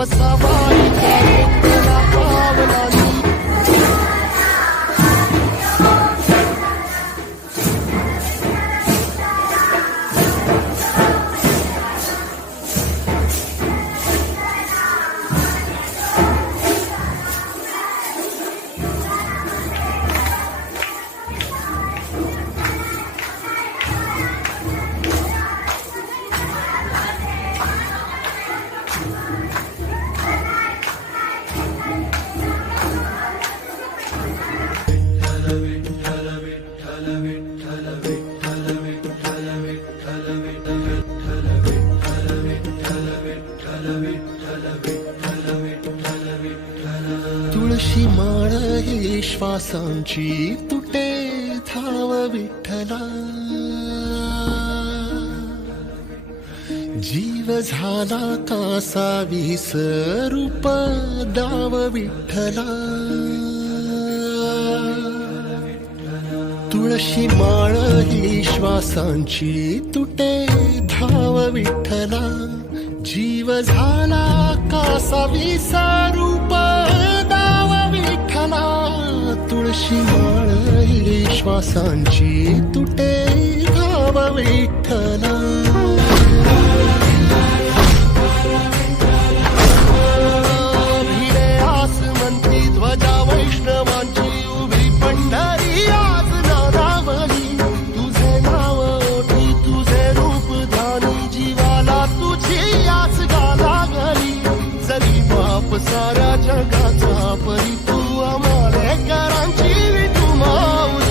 वसावाईच्या रंगला पावलांनी. तुळशी माळ ही श्वासांची तुटे धाव विठ्ठला. जीव झाला कासा विसरूप दाव विठ्ठला. तुळशी माळ ही श्वासांची तुटे धाव विठ्ठला. जीव झाला कासा विसरूप दाव विठ्ठला. तुळशी माळ ही श्वासांची तुटे धाव विठ्ठला. भिडे आसमंती ध्वजा वैष्णवांची उभी पंढरी आज नारावली. तुझे नाव ओठी तुझे रूप धानी जीवाला तुझी आस लागली. जरी बाप साऱ्या जगाचा परी तू आमालेकरांची विठू माऊली.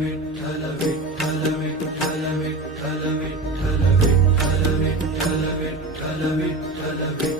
Vittala, Vittala, Vittala, Vittala, Vittala, Vittala, Vittala.